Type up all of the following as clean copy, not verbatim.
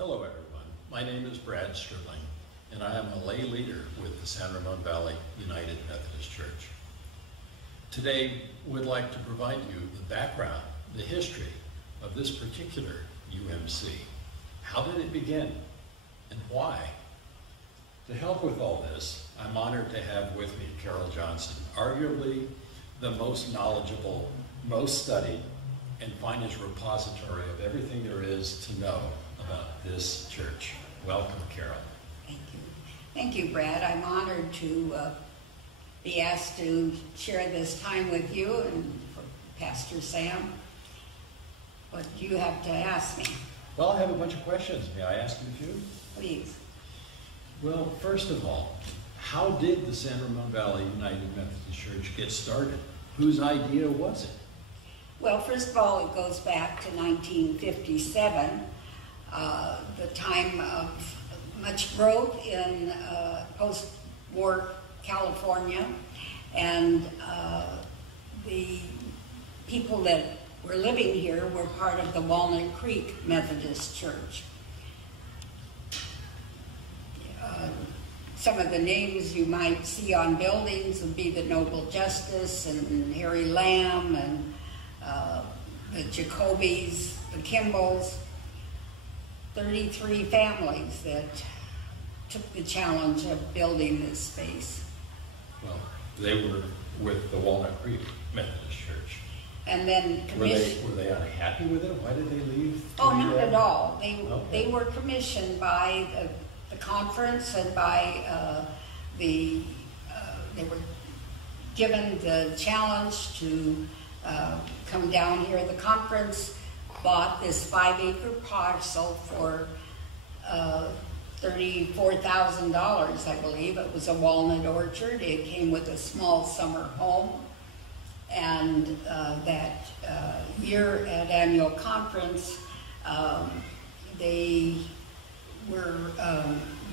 Hello everyone, my name is Brad Stribling and I am a lay leader with the San Ramon Valley United Methodist Church. Today we'd like to provide you the background, the history of this particular UMC. How did it begin and why? To help with all this, I'm honored to have with me Carole Johnson, arguably the most knowledgeable, most studied, and finest repository of everything there is to know about this church. Welcome, Carole. Thank you. Thank you, Brad. I'm honored to be asked to share this time with you and for Pastor Sam. What do you have to ask me? Well, I have a bunch of questions. May I ask you a few? Please. Well, first of all, how did the San Ramon Valley United Methodist Church get started? Whose idea was it? Well, first of all, it goes back to 1957, the time of much growth in post-war California, and the people that were living here were part of the Walnut Creek Methodist Church. Some of the names you might see on buildings would be the Noble Justice and Harry Lamb and the Jacobys, the Kimballs, 33 families that took the challenge of building this space. Well, they were with the Walnut Creek Methodist Church. And then were they unhappy with it? Why did they leave? Oh, not at all. They were commissioned by the conference and by they were given the challenge to come down here. The conference bought this 5-acre parcel for $34,000, I believe. It was a walnut orchard. It came with a small summer home. And that year at annual conference, they were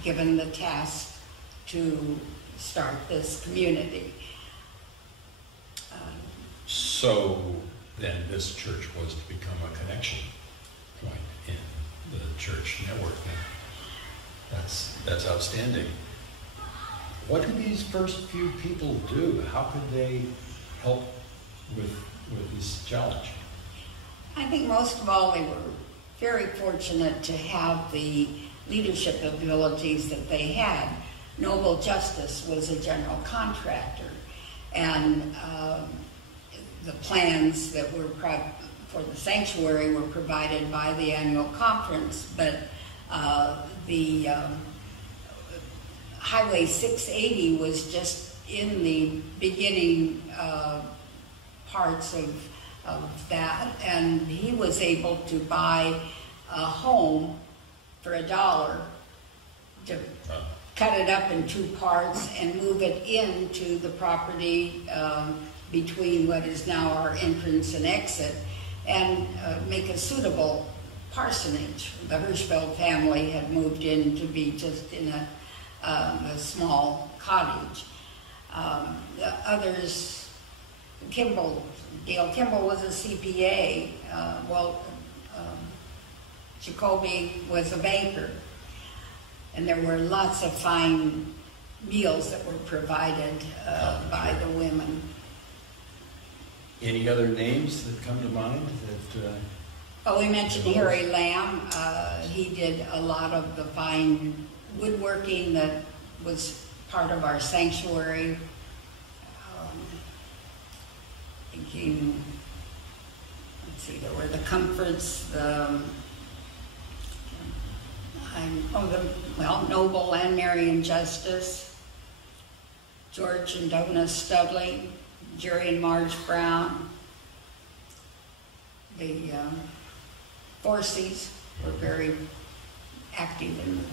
given the task to start this community. So then this church was to become a connection point in the church network. That's outstanding. What did these first few people do? How could they help with this challenge? I think most of all they were very fortunate to have the leadership abilities that they had. Noble Justice was a general contractor, and the plans that were for the sanctuary were provided by the annual conference, but the Highway 680 was just in the beginning parts of that, and he was able to buy a home for $1 to cut it up in 2 parts and move it into the property between what is now our entrance and exit, and make a suitable parsonage. The Hirschfeld family had moved in to be just in a small cottage. The others, Gail Kimball was a CPA. Jacoby was a banker. And there were lots of fine meals that were provided by the women. Any other names that come to mind? We mentioned Harry Lamb. He did a lot of the fine woodworking that was part of our sanctuary. Let's see, there were the Comforts, Noble and Marion Justice, George and Donna Studley, Jerry and Marge Brown. The Forseys were very active in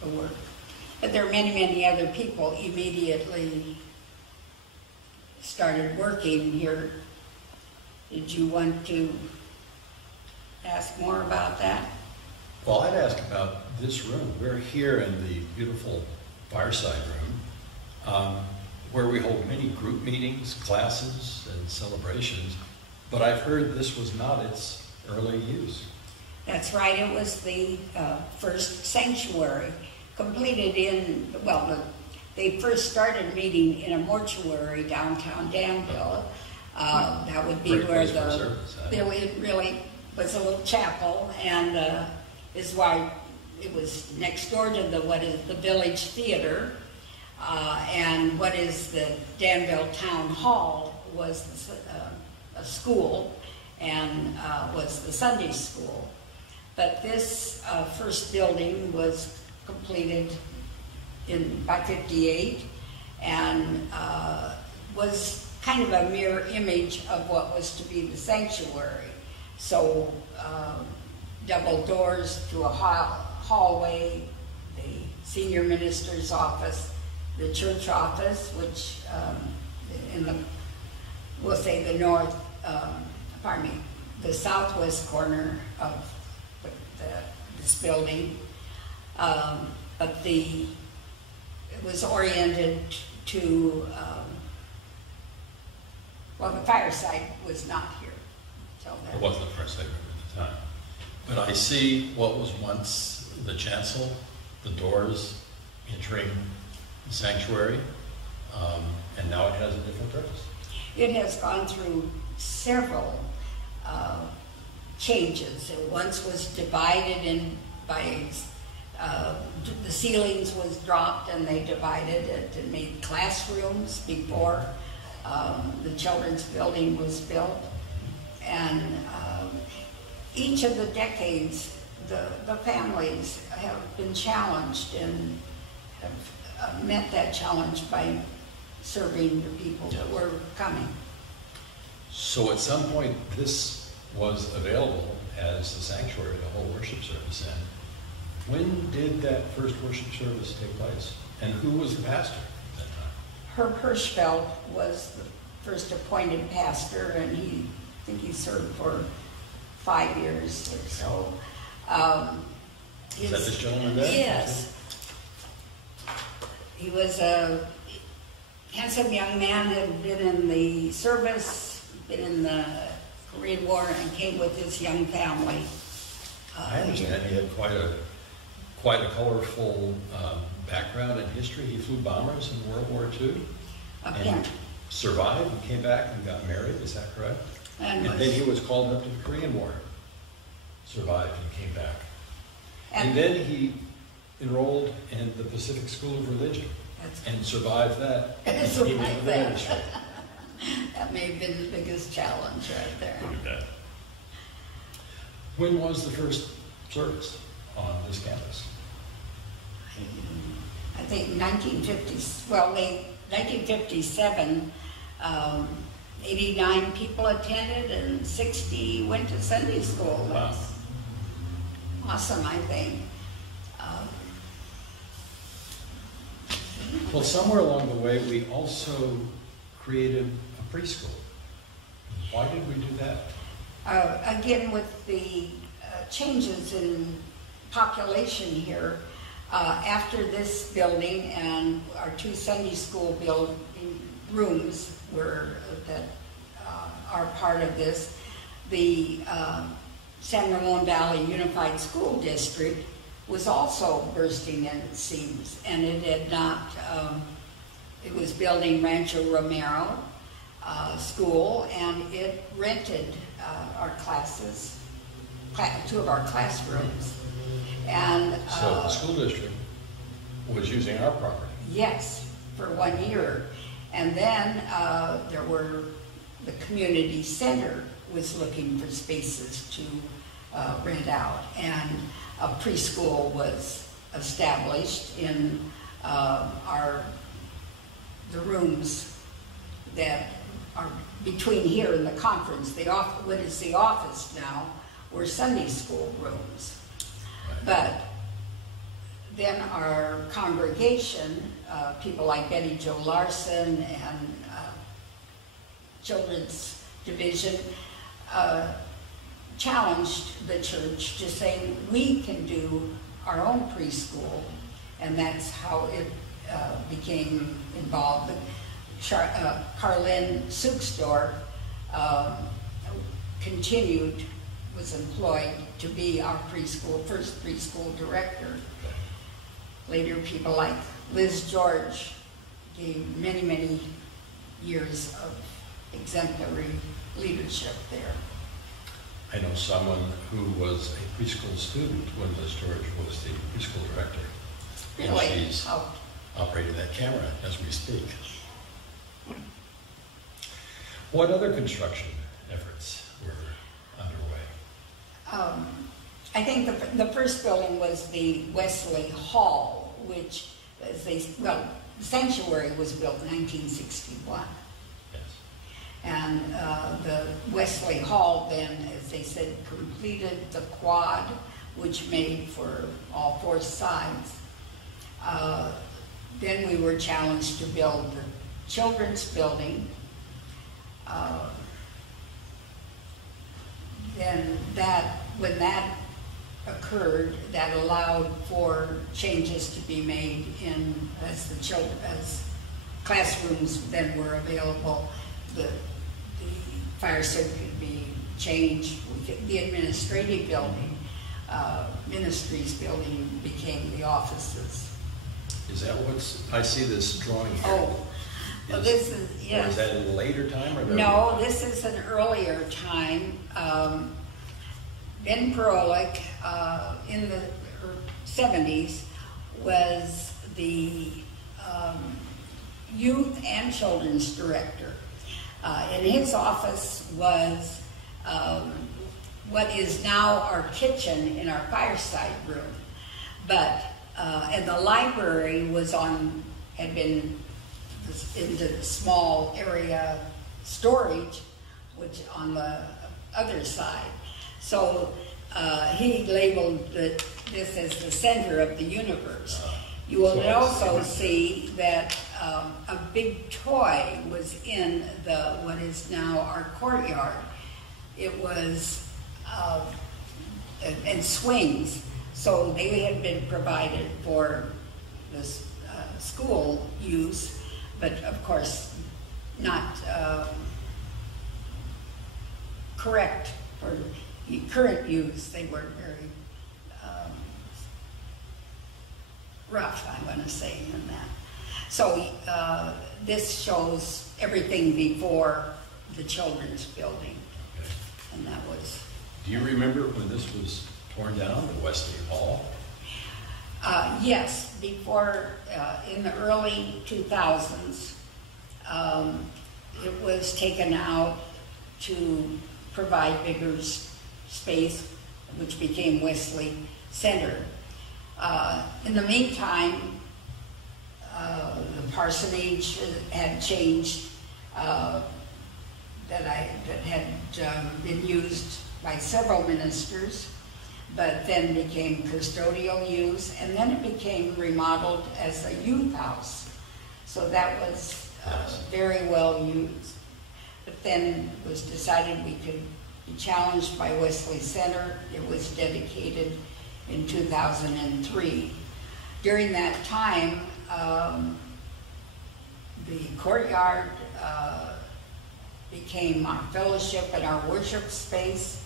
the work. But there are many, many other people immediately started working here. Did you want to ask more about that? Well, I'd ask about this room. We're here in the beautiful fireside room, where we hold many group meetings, classes, and celebrations, but I've heard this was not its early use. That's right. It was the first sanctuary completed in, well, they first started meeting in a mortuary downtown Danville. That would be Great where place for service, there really was a little chapel, and is why it was next door to what is the Village Theater, and what is the Danville Town Hall was a school, and was the Sunday school. But this first building was completed by '58, and was kind of a mirror image of what was to be the sanctuary. So double doors to a hallway, the senior minister's office, the church office, which we'll say the the southwest corner of this building. But it was oriented to, well, the fireside was not here. So It wasn't the fireside room at the time. But I see what was once the chancel, the doors entering the sanctuary, and now it has a different purpose. It has gone through several changes. It once was divided by the ceilings was dropped, and they divided it and made classrooms before the children's building was built. And each of the decades, the families have been challenged and have met that challenge by serving the people that were coming. So at some point, this was available as a sanctuary to hold worship service in. When did that first worship service take place? And who was the pastor at that time? Herb Hirschfeld was the first appointed pastor, and I think he served for 5 years or so. Is that this gentleman there? Yes. He was a handsome young man, had been in the service, been in the Korean War, and came with his young family. I understand he had quite a colorful background in history. He flew bombers in World War II, and survived and came back and got married. Is that correct? And then he was called up to the Korean War, survived and came back. And then he enrolled in the Pacific School of Religion and survived that. And came into the ministry. That may have been the biggest challenge right there. When was the first service on this campus? I think 1957, 89 people attended and 60 went to Sunday school. Wow. That's awesome, I think. Well, somewhere along the way, we also created a preschool. Why did we do that? Again, with the changes in population here, after this building and our 2 Sunday school rooms that are part of this, the San Ramon Valley Unified School District was also bursting at its seams, and it had not, it was building Rancho Romero School, and it rented our classes, 2 of our classrooms. And so the school district was using our property? Yes, for 1 year. And then the community center was looking for spaces to rent out, and a preschool was established in the rooms that are between here and the conference. What is the office now were Sunday school rooms. Right. But then our congregation, people like Betty Jo Larson and Children's Division, challenged the church to say, we can do our own preschool, and that's how it became involved. Carlin Suksdorf continued was employed to be our first preschool director. Later, people like Liz George gave many, many years of exemplary leadership there. I know someone who was a preschool student when Liz George was the preschool director. Really? And she's operating that camera as we speak. What other construction efforts were underway? I think the first building was the Wesley Hall, which, the sanctuary was built in 1961. Yes. And the Wesley Hall then, as they said, completed the quad, which made for all four sides. Then we were challenged to build the children's building. Then when that occurred, that allowed for changes to be made as classrooms then were available. The fire center could be changed. The administrative building, ministries building became the offices. Is that I see this drawing here. Oh, well, this is, yes. Or is that in a later time? Or No, this is an earlier time. Ben Perolick, in the 70s, was the youth and children's director. And his office was what is now our kitchen in our fireside room. But, and the library had been into the small area storage, which on the other side. So he labeled this as the center of the universe. You will also see that a big toy was in what is now our courtyard. It was, and swings. So they had been provided for the school use, but of course not correct for current use. They weren't very rough, I'm going to say, in that. So this shows everything before the children's building, Okay. and that was. Do you remember when this was torn down, the Wesley Hall? Yes, before, in the early 2000s, it was taken out to provide bigger space, which became Wesley Center. In the meantime, the parsonage had changed, that had been used by several ministers, but then became custodial use, and then it became remodeled as a youth house. So that was very well used. But then it was decided we could be challenged by Wesley Center. It was dedicated in 2003. During that time, the courtyard became our fellowship and our worship space.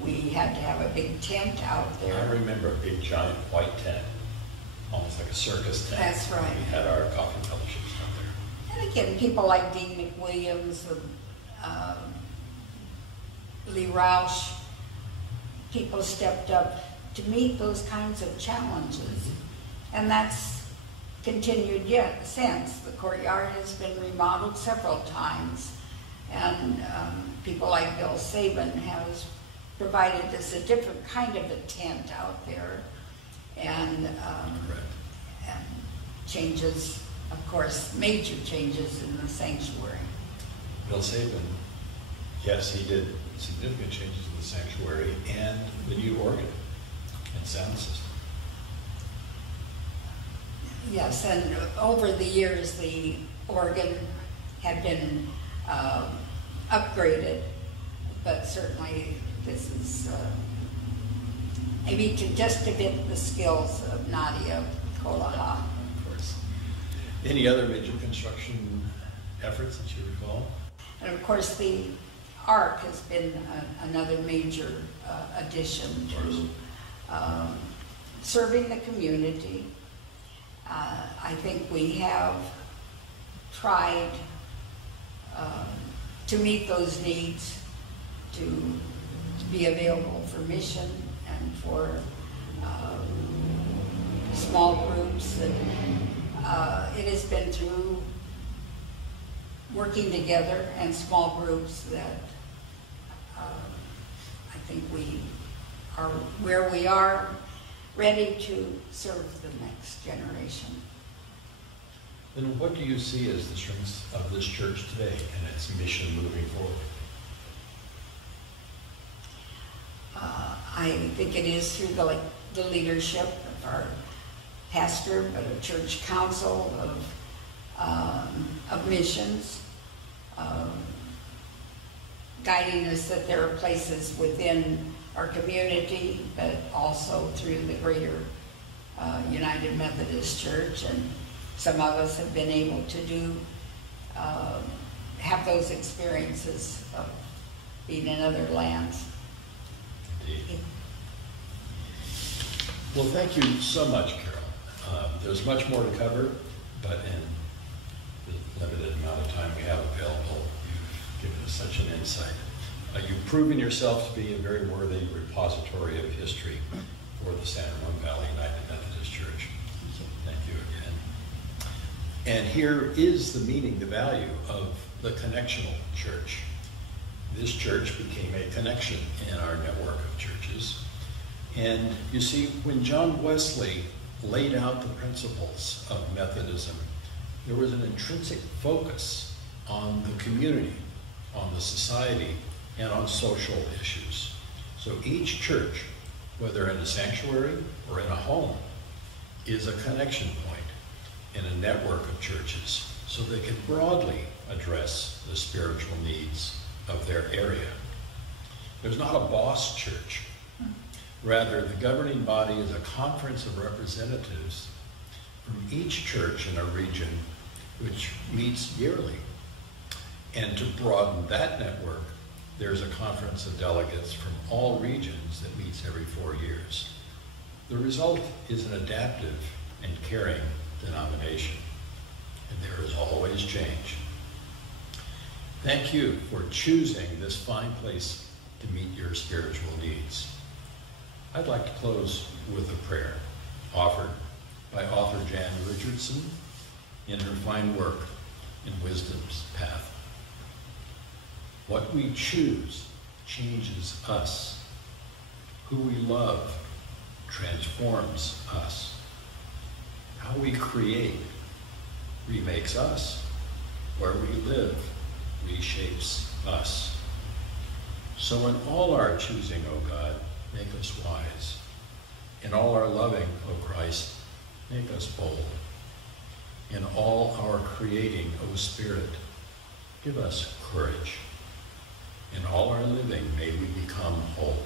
We had to have a big tent out there. I remember a big giant white tent, almost like a circus tent. That's right. We had our coffee fellowships out there. And again, people like Dean McWilliams, Lee Roush, people stepped up to meet those kinds of challenges. And that's continued yet since. The courtyard has been remodeled several times. And people like Bill Sabin has provided us a different kind of a tent out there. And changes, of course, major changes in the sanctuary. Bill Sabin, yes, he did significant changes in the sanctuary and the new organ and sound system. Yes, and over the years, the organ had been upgraded, but certainly this is maybe just to fit the skills of Nadia Kolaha. Of course. Any other major construction efforts that you recall? And of course, the ARC has been another major addition to serving the community. I think we have tried to meet those needs, to be available for mission and for small groups. And it has been through working together and small groups that I think we are where we are, ready to serve the next generation. Then what do you see as the strengths of this church today and its mission moving forward? I think it is through the leadership of our pastor, but a church council of missions, guiding us that there are places within our community, but also through the greater United Methodist Church. And some of us have been able to do, have those experiences of being in other lands. Indeed. Well, thank you so much, Carole. There's much more to cover, but in the limited amount of time we have available, you've given us such an insight. You've proven yourself to be a very worthy repository of history for the San Ramon Valley United Methodist Church. Thank you again. And here is the meaning, the value of the connectional church. This church became a connection in our network of churches. And you see, when John Wesley laid out the principles of Methodism, there was an intrinsic focus on the community, on the society, and on social issues. So each church, whether in a sanctuary or in a home, is a connection point in a network of churches so they can broadly address the spiritual needs of their area. There's not a boss church. Rather, the governing body is a conference of representatives from each church in a region which meets yearly. And to broaden that network, there's a conference of delegates from all regions that meets every 4 years. The result is an adaptive and caring denomination, and there is always change. Thank you for choosing this fine place to meet your spiritual needs. I'd like to close with a prayer offered by author Jan Richardson in her fine work in Wisdom's Path. What we choose changes us. Who we love transforms us. How we create remakes us. Where we live reshapes us. So in all our choosing, O God, make us wise. In all our loving, O Christ, make us bold. In all our creating, O Spirit, give us courage. In all our living, may we become whole.